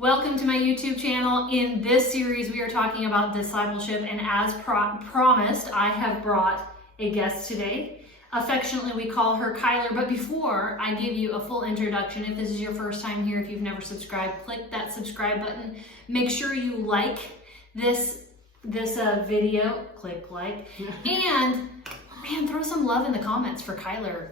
Welcome to my YouTube channel. In this series, we are talking about discipleship, and as promised, I have brought a guest today. Affectionately, we call her Kyler, but before I give you a full introduction, if this is your first time here, if you've never subscribed, click that subscribe button. Make sure you like this video, click like, and man, throw some love in the comments for Kyler.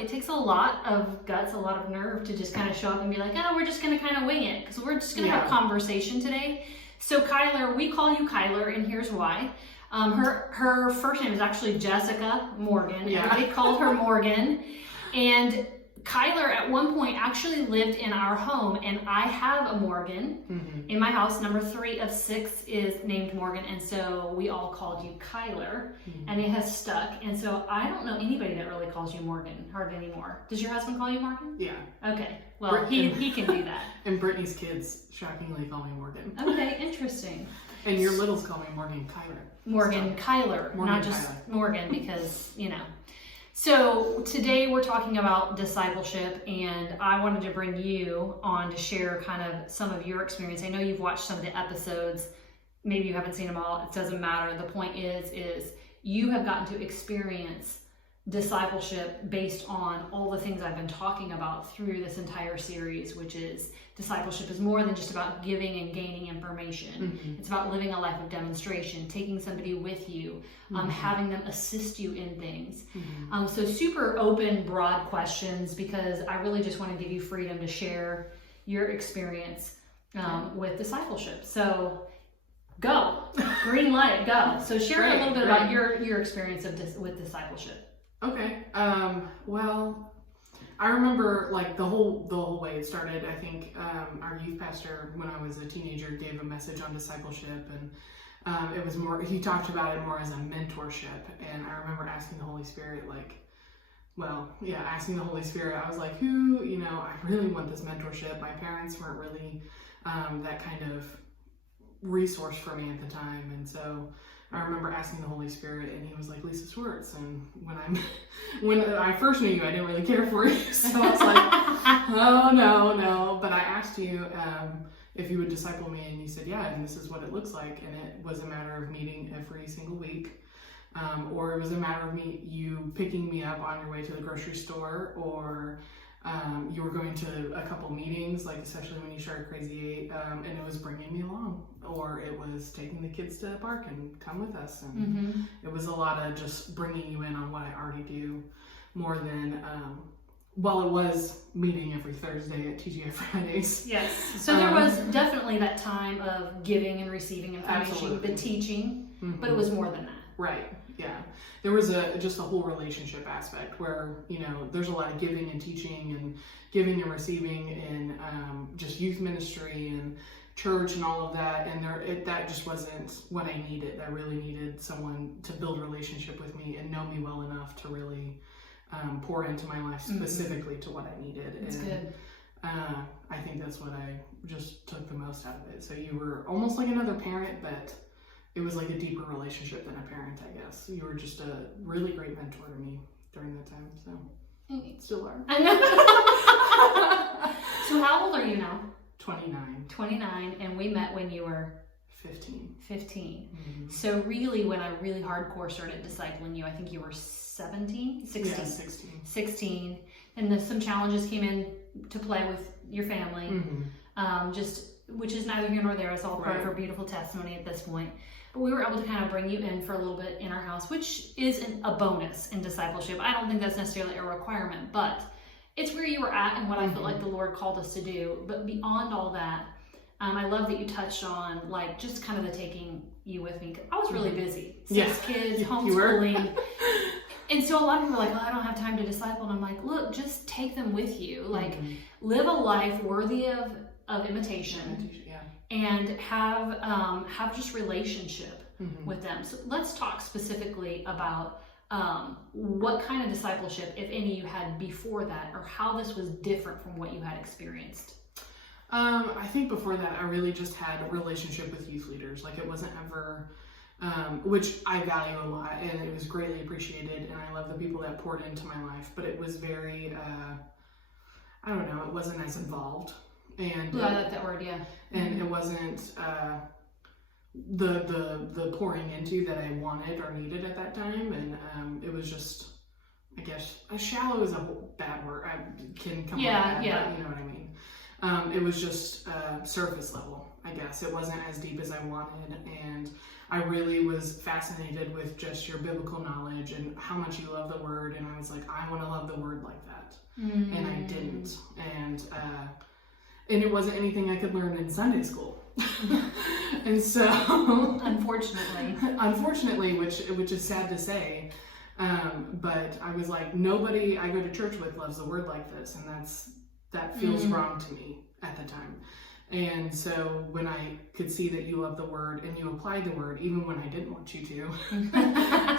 It takes a lot of guts, a lot of nerve to just kind of show up and be like, oh, we're just going to kind of wing it because we're just going to have conversation today. So Kyler, we call you Kyler, and here's why. Her first name is actually Jessica Morgan. Yeah. Everybody called her Morgan. And Kyler at one point actually lived in our home, and I have a Morgan in my house. Number 3 of 6 is named Morgan, and so we all called you Kyler, and it has stuck. And so I don't know anybody that really calls you Morgan, hardly anymore. Does your husband call you Morgan? Yeah. Okay, well, he can do that. And Brittany's kids shockingly call me Morgan. Okay, interesting. And your littles call me Morgan Kyler. Morgan Kyler, not just Kyler. Morgan, because, you know. So today we're talking about discipleship, and I wanted to bring you on to share kind of some of your experience. I know you've watched some of the episodes. Maybe you haven't seen them all. It doesn't matter. The point is you have gotten to experience discipleship based on all the things I've been talking about through this entire series, which is discipleship is more than just about giving and gaining information. It's about living a life of demonstration, taking somebody with you, having them assist you in things. So super open, broad questions, because I really just want to give you freedom to share your experience with discipleship. So go, green light, go. So share a little bit about your experience with discipleship. Okay. Well, I remember like the whole way it started. I think our youth pastor, when I was a teenager, gave a message on discipleship, and it was more. He talked about it more as a mentorship. And I remember asking the Holy Spirit, asking the Holy Spirit. I was like, who? I really want this mentorship. My parents weren't really that kind of resource for me at the time, and so I remember asking the Holy Spirit, and he was like, Lisa Schwarz. And when I first knew you, I didn't really care for you. So I was like, oh, no. But I asked you if you would disciple me, and you said, yeah, and this is what it looks like. And it was a matter of meeting every single week. Or it was a matter of you picking me up on your way to the grocery store, or you were going to a couple meetings, like especially when you started Crazy 8, and it was bringing me along, or it was taking the kids to the park and come with us, and it was a lot of just bringing you in on what I already do, more than it was meeting every Thursday at TGI Fridays. Yes, so there was definitely that time of giving and receiving information, absolutely. The teaching, but it was more than that. Right. Yeah. There was just a whole relationship aspect where, there's a lot of giving and teaching and giving and receiving and just youth ministry and church and all of that. And that just wasn't what I needed. I really needed someone to build a relationship with me and know me well enough to really pour into my life specifically to what I needed. That's good. I think that's what I just took the most out of it. So you were almost like another parent, but it was like a deeper relationship than a parent, I guess. You were just a really great mentor to me during that time, so still are. I know. So how old are you now? 29. 29, and we met when you were? 15. 15. So really, when I really hardcore started discipling you, I think you were 17? 16? Yeah, 16. 16. And some challenges came in to play with your family, which is neither here nor there. It's all part of her beautiful testimony at this point. But we were able to kind of bring you in for a little bit in our house, which is a bonus in discipleship. I don't think that's necessarily a requirement, but it's where you were at and what I felt like the Lord called us to do. But beyond all that, I love that you touched on just kind of the taking you with me. I was really busy. 6 kids, homeschooling. And so a lot of people are like, I don't have time to disciple. And I'm like, look, just take them with you. Live a life worthy of imitation. And have just relationship with them. So let's talk specifically about what kind of discipleship, if any, you had before that, or how this was different from what you had experienced. I think before that, I really just had a relationship with youth leaders. Like, it wasn't ever, which I value a lot, and it was greatly appreciated, and I love the people that poured into my life, but it was very, I don't know, it wasn't as involved. And Ooh, I like that word, yeah. And it wasn't the pouring into that I wanted or needed at that time, and it was just, I guess, shallow is a bad word. I can come Yeah, up with that, yeah. but you know what I mean. It was just surface level, I guess. It wasn't as deep as I wanted, and I really was fascinated with just your biblical knowledge and how much you love the Word, and I was like, I want to love the Word like that, and I didn't, and it wasn't anything I could learn in Sunday school. And so unfortunately, which is sad to say, but I was like, nobody I go to church with loves the Word like this, and that feels wrong to me at the time. And so when I could see that you love the Word and you applied the Word, even when I didn't want you to,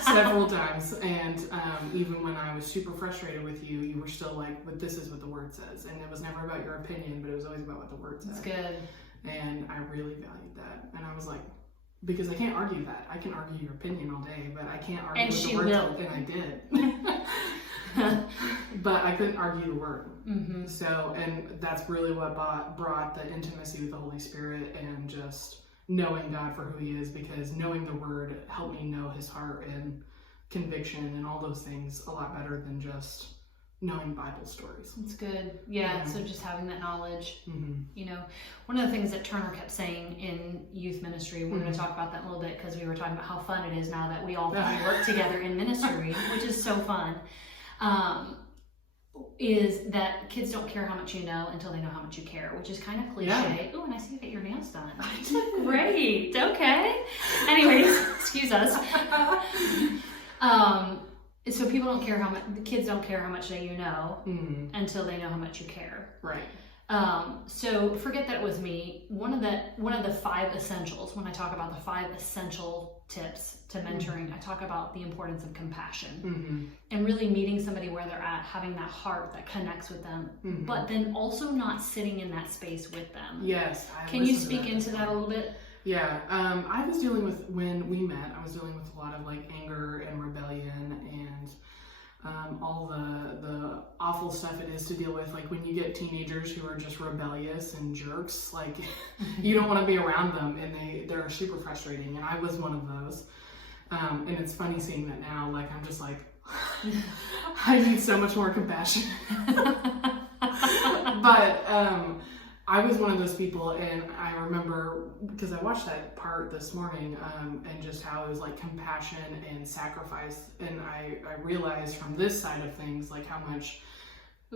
several times, and even when I was super frustrated with you, you were still like, but this is what the Word says. And it was never about your opinion, but it was always about what the Word says. That's good. And I really valued that. And I was like, because I can't argue that. I can argue your opinion all day, but I can't argue And with she the Word. will. And I did. But I couldn't argue the Word. Mm-hmm. So, and that's really what brought the intimacy with the Holy Spirit and just knowing God for who He is, because knowing the Word helped me know His heart and conviction and all those things a lot better than just knowing Bible stories. That's good. Yeah. So just having that knowledge, Mm-hmm. you know, one of the things that Turner kept saying in youth ministry, we're going to talk about that in a little bit, because we were talking about how fun it is now that we all work together in ministry, which is so fun. Is that kids don't care how much you know until they know how much you care, which is kind of cliche. Yeah. Oh, and I see you get your nails done. I did. Great. Okay. Anyways, excuse us. So people don't care the kids don't care how much you know until they know how much you care. Right. So forget that it was me. One of the 5 essentials, when I talk about the 5 essential tips to mentoring, I talk about the importance of compassion and really meeting somebody where they're at, having that heart that connects with them, but then also not sitting in that space with them. Yes. Can you speak into that a little bit? Yeah. I was dealing with, when we met, I was dealing with a lot of like anger and rebellion and all the awful stuff it is to deal with, like when you get teenagers who are just rebellious and jerks, like you don't want to be around them, and they're super frustrating, and I was one of those. And it's funny seeing that now, like I'm just like, I need so much more compassion. But I was one of those people, and I remember, because I watched that part this morning, and just how it was like compassion and sacrifice, and I realized from this side of things, like how much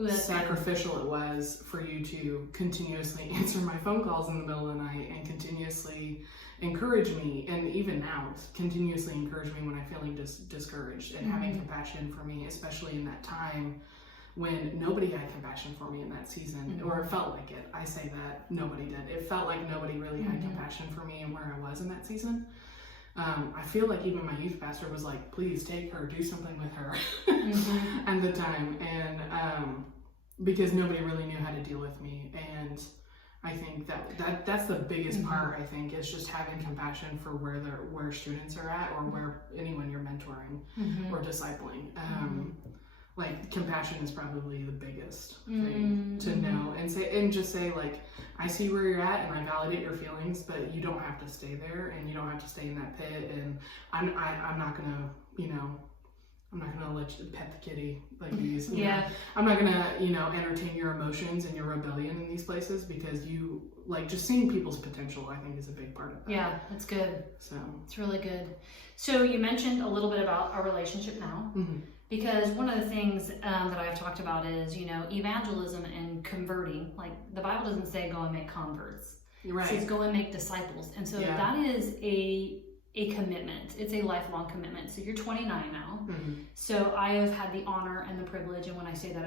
sacrificial it was for you to continuously answer my phone calls in the middle of the night and continuously encourage me, and even now, continuously encourage me when I'm feeling discouraged, and having compassion for me, especially in that time when nobody had compassion for me in that season, or it felt like it. I say that nobody did. It felt like nobody really had compassion for me and where I was in that season. I feel like even my youth pastor was like, please take her, do something with her at the time. And because nobody really knew how to deal with me. And I think that's the biggest part, I think, is just having compassion for where students are at, or where anyone you're mentoring or discipling. Like compassion is probably the biggest thing to know, and just say like, I see where you're at and I validate your feelings, but you don't have to stay there, and you don't have to stay in that pit, and I'm not gonna, I'm not gonna let you pet the kitty like these. I'm not gonna, entertain your emotions and your rebellion in these places, because you like just seeing people's potential, I think, is a big part of that. Yeah, that's good. So it's really good. So you mentioned a little bit about our relationship now. Because one of the things that I've talked about is, evangelism and converting. Like the Bible doesn't say go and make converts. You're right. It says go and make disciples. And so that is a commitment. It's a lifelong commitment. So you're 29 now. So I have had the honor and the privilege, and when I say that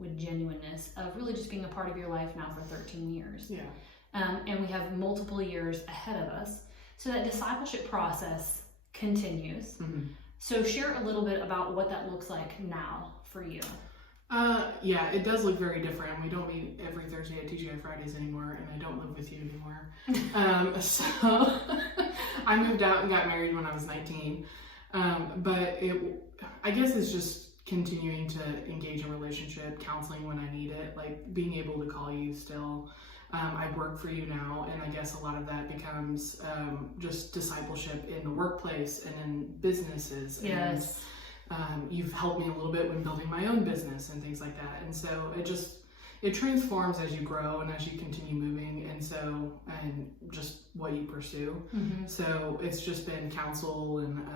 with genuineness, of really just being a part of your life now for 13 years. Yeah. And we have multiple years ahead of us. So that discipleship process continues. So share a little bit about what that looks like now for you. Yeah, it does look very different. We don't meet every Thursday at TGI Fridays anymore, and I don't live with you anymore. So I moved out and got married when I was 19. But I guess it's just continuing to engage in relationship, counseling when I need it, like being able to call you still, I work for you now, and I guess a lot of that becomes just discipleship in the workplace and in businesses. Yes. And you've helped me a little bit when building my own business and things like that. And so it transforms as you grow and as you continue moving, and just what you pursue. Mm-hmm. So it's just been counsel and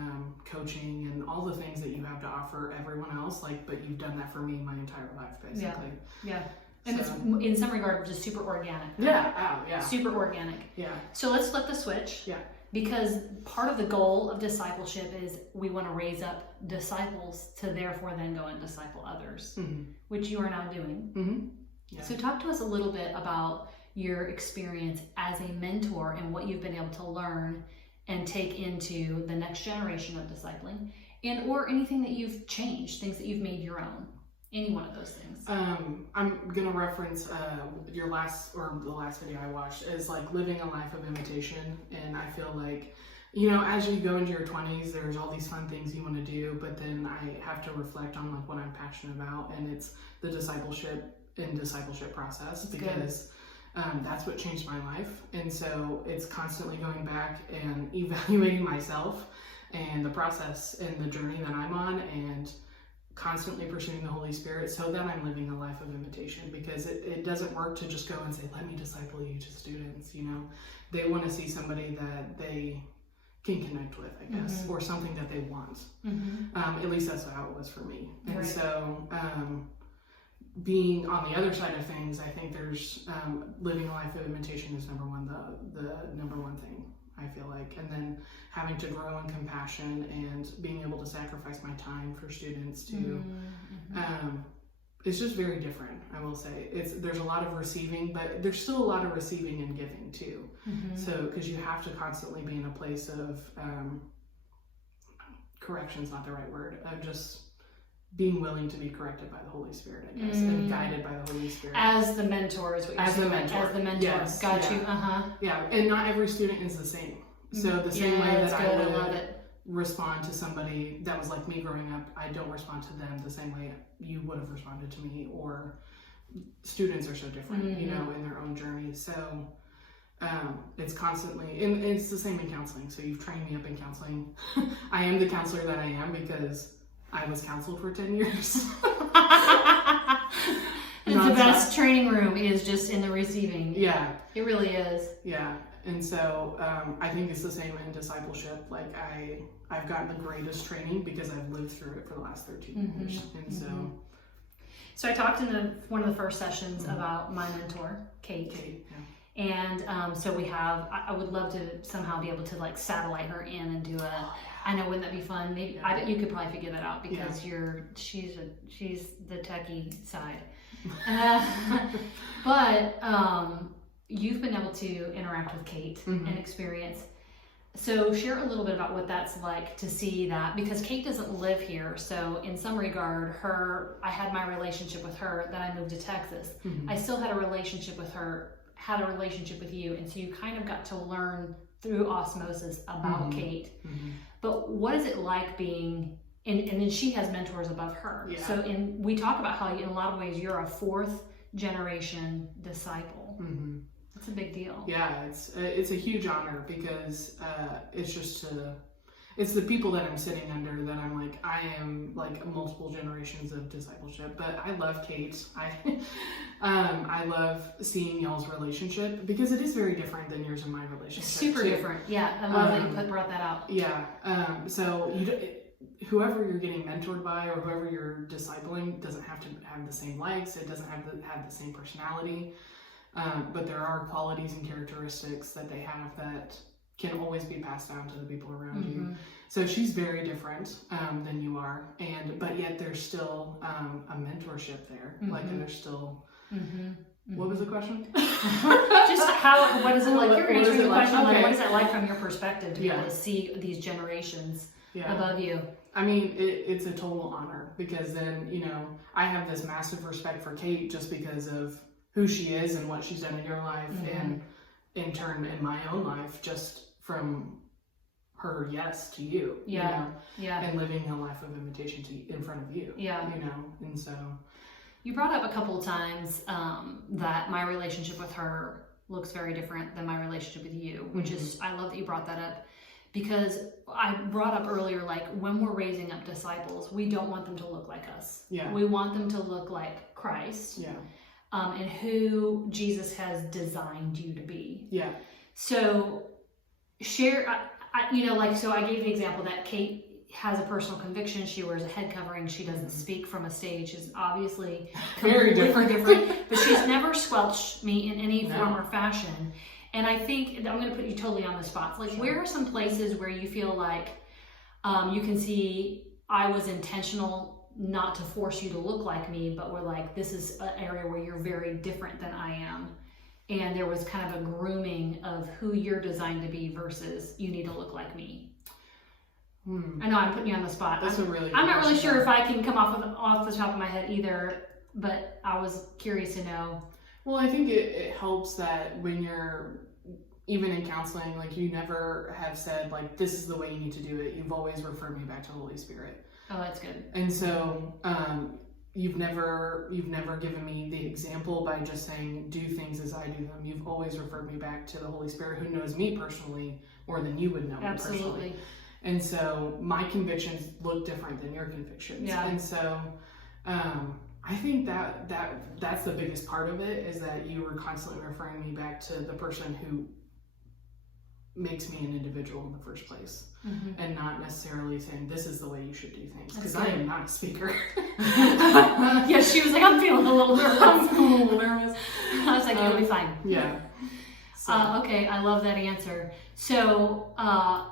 coaching and all the things that you have to offer everyone else. But you've done that for me my entire life, basically. Yeah. And it's in some regard just super organic. Yeah. Oh, yeah. Super organic. Yeah. So let's flip the switch. Yeah. Because part of the goal of discipleship is we want to raise up disciples to therefore then go and disciple others, Mm-hmm. which you are now doing. Mm-hmm. Yeah. So talk to us a little bit about your experience as a mentor and what you've been able to learn and take into the next generation of discipling, or anything that you've changed, things that you've made your own. Any one of those things. I'm gonna reference the last video I watched is living a life of imitation, and I feel like, as you go into your 20s, there's all these fun things you want to do, but then I have to reflect on what I'm passionate about, and it's the discipleship process. That's because that's what changed my life, and so it's constantly going back and evaluating myself and the process and the journey that I'm on, and constantly pursuing the Holy Spirit so that I'm living a life of imitation, because it doesn't work to just go and say, let me disciple you to students. They want to see somebody that they can connect with, I guess, Mm-hmm. or something that they want. Mm-hmm. At least that's how it was for me. And Right. so being on the other side of things, I think there's living a life of imitation is number one, the number one thing, I feel like. And then having to grow in compassion and being able to sacrifice my time for students too. Mm-hmm. It's just very different, I will say. There's a lot of receiving, but there's still a lot of receiving and giving too. Mm-hmm. So, because you have to constantly be in a place of correction's not the right word, of just being willing to be corrected by the Holy Spirit, I guess, and guided by the Holy Spirit. As the mentor is what you're saying. As the mentor. Yes. Got Yeah. you. Uh-huh. Yeah, and not every student is the same. So the same way that's that good. I would love it. respond to somebody that was like me growing up, I don't respond to them the same way you would have responded to me, or students are so different, Mm-hmm. in their own journey. So it's constantly, and it's the same in counseling. So you've trained me up in counseling. I am the counselor that I am because I was counseled for 10 years. And the best training room is just in the receiving. Yeah. It really is. Yeah. And so I think it's the same in discipleship. I've gotten the greatest training because I've lived through it for the last 13 years. And So I talked in one of the first sessions about my mentor, Kate. yeah. And so I would love to somehow be able to satellite her in and do I know, wouldn't that be fun? Maybe I bet you could probably figure that out because she's the techie side. But you've been able to interact with Kate and experience. So share a little bit about what that's like to see that, because Kate doesn't live here. So in some regard, I had my relationship with her, then I moved to Texas. I still had a relationship with her, had a relationship with you. And so you kind of got to learn through osmosis about Kate. But what is it like being, and then she has mentors above her. Yeah. So we talk about how in a lot of ways you're a fourth generation disciple. That's a big deal. Yeah, it's a huge honor because it's the people that I'm sitting under that I'm like, I am like multiple generations of discipleship. But I love Kate. I love seeing y'all's relationship because it is very different than yours and my relationship. Super different. Yeah, I love that you brought that out. Yeah. So whoever you're getting mentored by or whoever you're discipling doesn't have to have the same likes. It doesn't have to have the same personality. But there are qualities and characteristics that they have that can always be passed down to the people around you. So she's very different than you are, but yet there's still a mentorship there. And there's still. What was the question? Just what is it like? You're answering the question. Okay. What is it like from your perspective to be able to see these generations above you? I mean, it's a total honor because then I have this massive respect for Kate just because of who she is and what she's done in your life, and in turn in my own life, just from her yes to you, and living a life of imitation in front of you, and so You brought up a couple of times that my relationship with her looks very different than my relationship with you, which is, I love that you brought that up, because I brought up earlier, like when we're raising up disciples, we don't want them to look like us. Yeah. We want them to look like Christ. Yeah. And who Jesus has designed you to be. Yeah. So share, so I gave the example that Kate has a personal conviction. She wears a head covering. She doesn't speak from a stage. She's obviously Very different. But she's never squelched me in any form or fashion. And I think, I'm going to put you totally on the spot. Like, where are some places where you feel like you can see I was intentional not to force you to look like me, but we're like, this is an area where you're very different than I am. And there was kind of a grooming of who you're designed to be versus you need to look like me. I know I'm putting you on the spot. I'm not really sure if I can come off the top of my head either, but I was curious to know. Well, I think it helps that when you're even in counseling, like you never have said like, this is the way you need to do it. You've always referred me back to the Holy Spirit. Oh, that's good. And so you've never given me the example by just saying, do things as I do them. You've always referred me back to the Holy Spirit, who knows me personally more than you would know me personally. And so my convictions look different than your convictions. Yeah. And so I think that's the biggest part of it, is that you were constantly referring me back to the person who makes me an individual in the first place, and not necessarily saying this is the way you should do things, because I am not a speaker. Yeah, she was like, I'm feeling a little nervous. I was like, you'll be fine. Yeah. So. Okay, I love that answer. So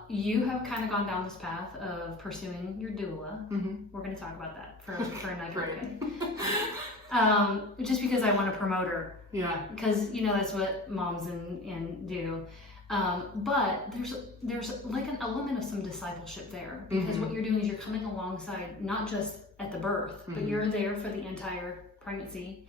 you have kind of gone down this path of pursuing your doula. We're going to talk about that for another day. Just because I want to promote her. Yeah. Because that's what moms and do. But there's like an element of some discipleship there, because what you're doing is you're coming alongside, not just at the birth, but you're there for the entire pregnancy.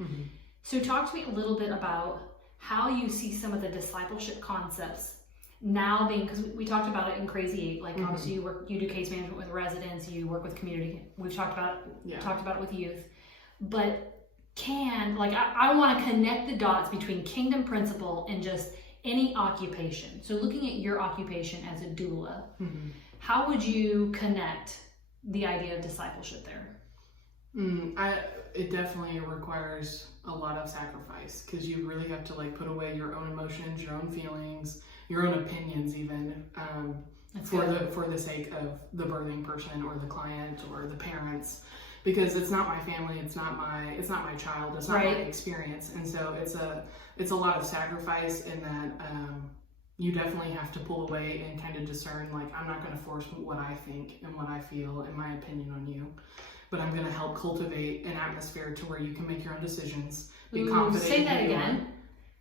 So talk to me a little bit about how you see some of the discipleship concepts now being, because we talked about it in Crazy 8, like obviously you do case management with residents, you work with community, we've talked about it with youth, but I want to connect the dots between kingdom principle and just any occupation. So looking at your occupation as a doula, how would you connect the idea of discipleship there? It definitely requires a lot of sacrifice, because you really have to like put away your own emotions, your own feelings, your own opinions, even for the sake of the birthing person or the client or the parents, because it's not my family, it's not my child, it's not my experience, and so it's a lot of sacrifice in that you definitely have to pull away and kind of discern, like, I'm not going to force what I think and what I feel and my opinion on you, but I'm going to help cultivate an atmosphere to where you can make your own decisions, be confident. Say that again.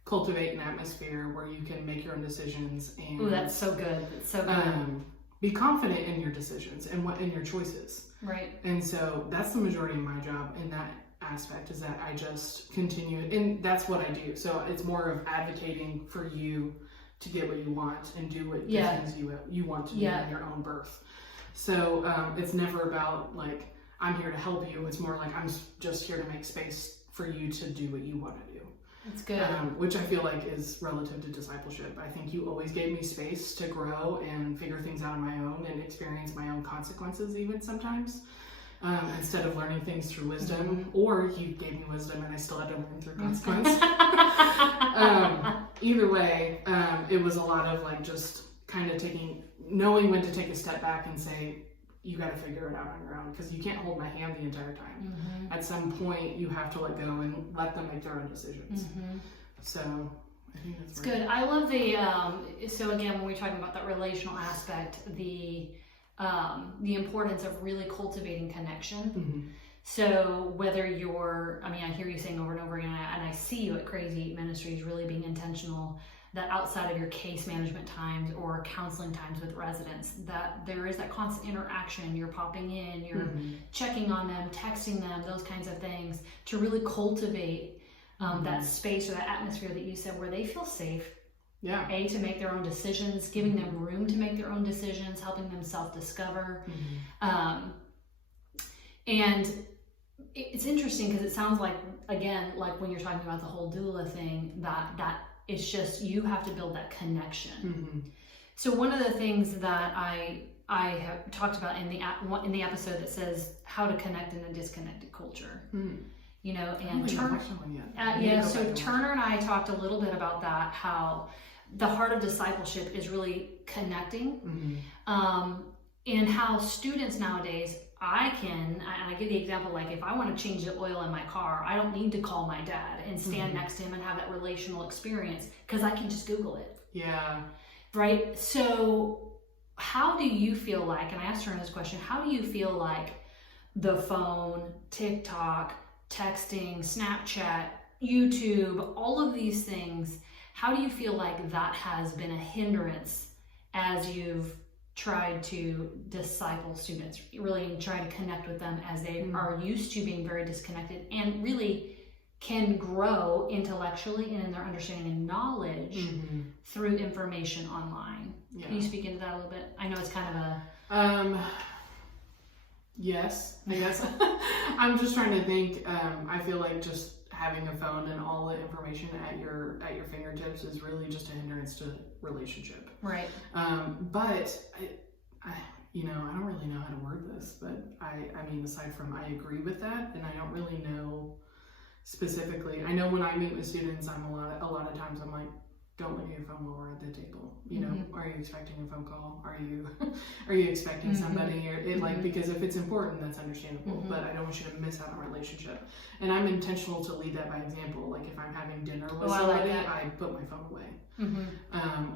Cultivate an atmosphere where you can make your own decisions, and that's so good. It's so good. Be confident in your decisions and in your choices. Right. And so that's the majority of my job in that aspect, is that I just continue, and that's what I do. So it's more of advocating for you to get what you want and do what the things you want to do in your own birth. So it's never about like, I'm here to help you. It's more like, I'm just here to make space for you to do what you want to do. That's good. Which I feel like is relative to discipleship. I think you always gave me space to grow and figure things out on my own and experience my own consequences even sometimes, instead of learning things through wisdom, or you gave me wisdom and I still had to learn through consequence. Either way, it was a lot of like just kind of knowing when to take a step back and say, you got to figure it out on your own, because you can't hold my hand the entire time. At some point, you have to let go and let them make their own decisions. So I think that's good. I love the so again, when we're talking about that relational aspect, the importance of really cultivating connection. So whether you're, I hear you saying over and over again, and I see you at Crazy 8 Ministries really being intentional, that outside of your case management times or counseling times with residents, that there is that constant interaction. You're popping in, you're checking on them, texting them, those kinds of things, to really cultivate that space or that atmosphere that you said, where they feel safe. To make their own decisions, giving them room to make their own decisions, helping them self-discover. And it's interesting because it sounds like, again, like when you're talking about the whole doula thing, that it's just, you have to build that connection. Mm-hmm. So one of the things that I have talked about in the episode that says how to connect in a disconnected culture, you know, and so Turner and I talked a little bit about that, how the heart of discipleship is really connecting, and how students nowadays, I give the example, like if I want to change the oil in my car, I don't need to call my dad and stand next to him and have that relational experience, because I can just Google it. Yeah. Right? So how do you feel like, and I asked her in this question, how do you feel like the phone, TikTok, texting, Snapchat, YouTube, all of these things, how do you feel like that has been a hindrance as you've tried to disciple students, really try to connect with them as they are used to being very disconnected and really can grow intellectually and in their understanding and knowledge through information online? Yeah. Can you speak into that a little bit? I know it's kind of a... Yes, I guess. I'm just trying to think. I feel like just having a phone and all the information at your fingertips is really just a hindrance to relationship. Right. But I don't really know how to word this, but I mean, aside from I agree with that, and I don't really know specifically. I know when I meet with students, I'm a lot of times I'm like, don't look at your phone while we're at the table. You know, are you expecting a phone call? Are you expecting somebody? Or because if it's important, that's understandable. But I don't want you to miss out on a relationship. And I'm intentional to lead that by example. Like if I'm having dinner with somebody, I put my phone away.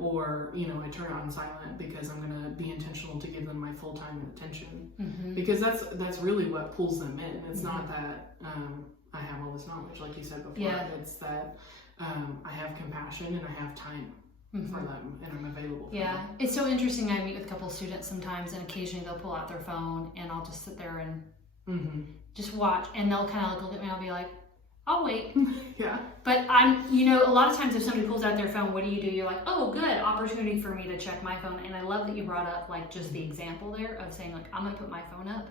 Or I turn it on silent because I'm gonna be intentional to give them my full time and attention. Because that's really what pulls them in. It's not that I have all this knowledge, like you said before. Yeah. It's that I have compassion and I have time for them, and I'm available for them. It's so interesting. I meet with a couple of students sometimes, and occasionally they'll pull out their phone, and I'll just sit there and just watch, and they'll kind of look at me, and I'll be like, I'll wait. Yeah. But I'm, a lot of times if somebody pulls out their phone, what do? You're like, oh, good, opportunity for me to check my phone. And I love that you brought up like just the example there of saying like, I'm going to put my phone up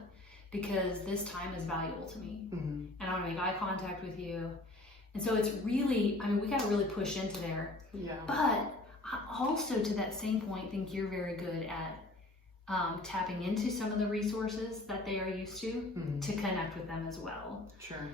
because this time is valuable to me. And I want to make eye contact with you. And so it's really, we got to really push into there. Yeah. But I also, to that same point, think you're very good at tapping into some of the resources that they are used to connect with them as well. Sure.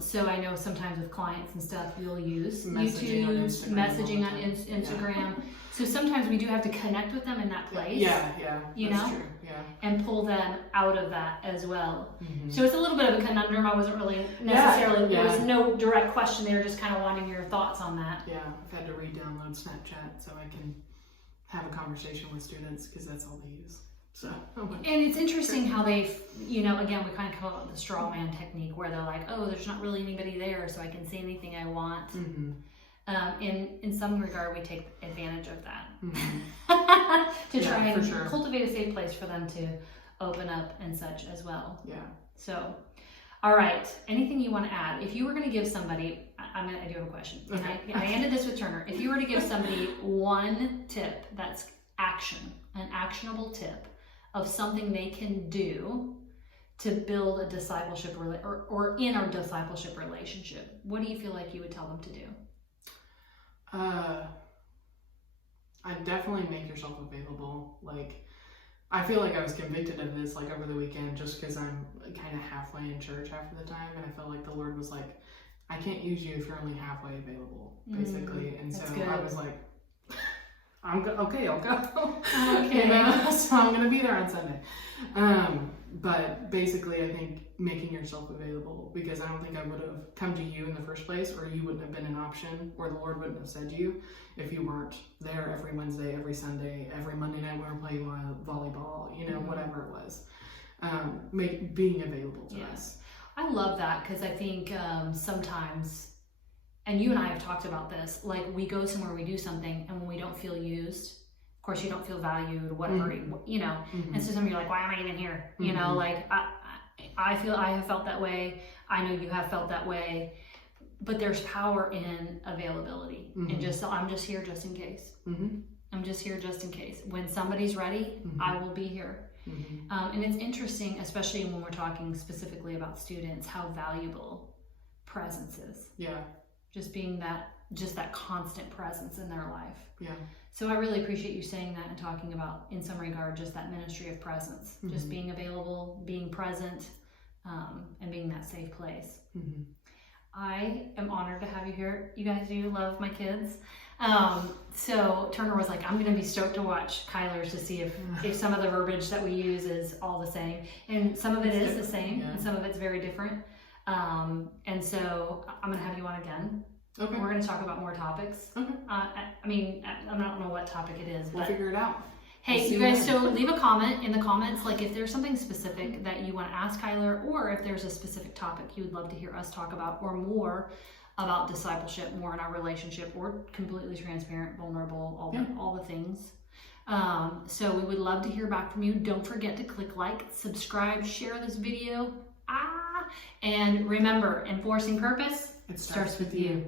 So I know sometimes with clients and stuff, you'll use messaging YouTube, messaging on Instagram. Yeah. So sometimes we do have to connect with them in that place. Yeah. That's true. Yeah. And pull them out of that as well. So it's a little bit of a conundrum. I wasn't really necessarily, there was no direct question there, just kind of wanting your thoughts on that. Yeah, I've had to re-download Snapchat so I can have a conversation with students because that's all they use. So, and it's interesting how they, again, we kind of call it the straw man technique, where they're like, oh, there's not really anybody there, so I can say anything I want. In some regard, we take advantage of that to try and cultivate a safe place for them to open up and such as well. Yeah. So, all right. Anything you want to add? If you were going to give somebody, I do have a question. Okay. And I ended this with Turner. If you were to give somebody one tip that's an actionable tip of something they can do to build a discipleship or in our discipleship relationship, what do you feel like you would tell them to do? I definitely make yourself available. Like, I feel like I was convicted of this like over the weekend just because I'm kind of halfway in church half of the time, and I felt like the Lord was like, I can't use you if you're only halfway available, basically. And so I was like, I'll go. Okay. So I'm gonna be there on Sunday. But basically, I think making yourself available, because I don't think I would have come to you in the first place, or you wouldn't have been an option, or the Lord wouldn't have said you if you weren't there every Wednesday, every Sunday, every Monday night when we're playing volleyball, whatever it was. Being available to us. I love that, because I think sometimes, and you and I have talked about this, like we go somewhere, we do something, and when we don't feel used, of course you don't feel valued, whatever, and so some of you are like, why am I even here? Like I have felt that way. I know you have felt that way, but there's power in availability and I'm just here just in case. I'm just here just in case. When somebody's ready, I will be here. And it's interesting, especially when we're talking specifically about students, how valuable presence is. Yeah. Just being that constant presence in their life. Yeah. So I really appreciate you saying that and talking about, in some regard, just that ministry of presence, just being available, being present, and being that safe place. I am honored to have you here. You guys do love my kids. So Turner was like, I'm going to be stoked to watch Kyler's to see if some of the verbiage that we use is all the same. And some of it is the same, and some of it's very different. And so I'm going to have you on again. Okay. We're going to talk about more topics. Okay. I don't know what topic it is, we'll but figure it out. Hey, you guys, so leave a comment in the comments, like if there's something specific that you want to ask Kyler, or if there's a specific topic you would love to hear us talk about, or more about discipleship, more in our relationship, or completely transparent, vulnerable, all the things. So we would love to hear back from you. Don't forget to click like, subscribe, share this video. And remember, enforcing purpose, it starts with you.